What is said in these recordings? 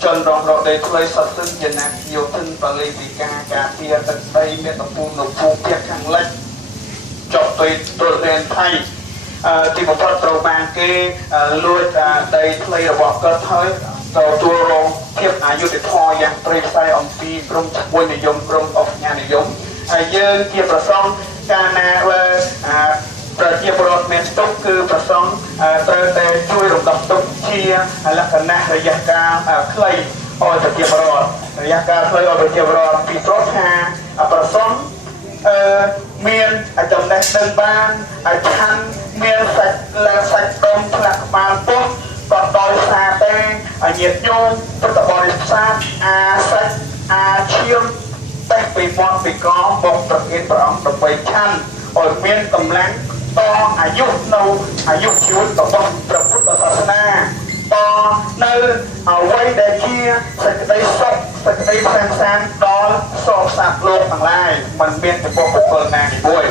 Chân rong rong đây tôi sắp xếp dân nát nhiều thân và lấy vì cả kia tận đây miền tây phu nộp phu việc hàng lệch chọn tôi lên thay thì một phần tàu bàn cái lùi đây lấy ở bỏ cơ thôi tàu tua rong tiếp ayu để thôi yang tây sai ông pi trong buổi này dùng trong of nhà này dùng dân kiaប្រសងកាលណាប្រជាពលរដ្ឋមានទុកគឺប្រសងត្រូវតែជួយរំដោះទុកជាលក្ខណៈរយៈកាលខ្លីឲ្យប្រជាពលរដ្ឋរយៈកាលខ្លីឲ្យប្រជាពលរដ្ឋពីព្រោះថាប្រសងមានចំណេះដឹងបានឆាន់មានសាច់ឡើងសាច់ដុំផ្លាក់ក្បាលពោះក៏ដោយសារតែញាតិញោមពុទ្ធបរិស័ទសាច់ឈាមតែពីមាត់ពីកមកប្រគិនព្រះអង្គដើម្បីឆាន់ឲ្យមានកម្លាំងតអាយុនៅអាយុជីវិតរបស់ព្រះពុទ្ធសាសនាតនៅអ្វីដែលជាសេចក្តីសុខសេចក្តីសាន្តដល់សពសត្វលោកទាំងឡាយមិនមានចំពោះបុគ្គលណាមួយ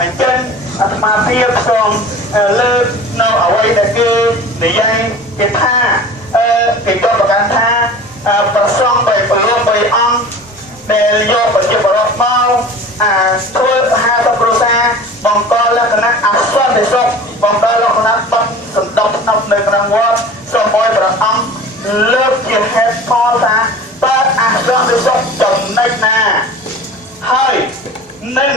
អញ្ចឹងអាត្មាភាពសូមលើកនៅអ្វីដែលគឺនិយាយគេថាគេក៏ប្រកាសថាប្រសងបីប្រលោកបីអង្គដែលយកប្រជាពលរដ្ឋមកធ្វើ50គ្រួសារបង្កលក្ខណៈអសន្តិសុខបង្កលក្ខណៈបាត់សណ្ដុំស្នប់នៅក្នុងវត្តសូមឲ្យព្រះអង្គលើកជាហេតុផលថាតើអសន្តិសុខចំណុចណាហើយនឹង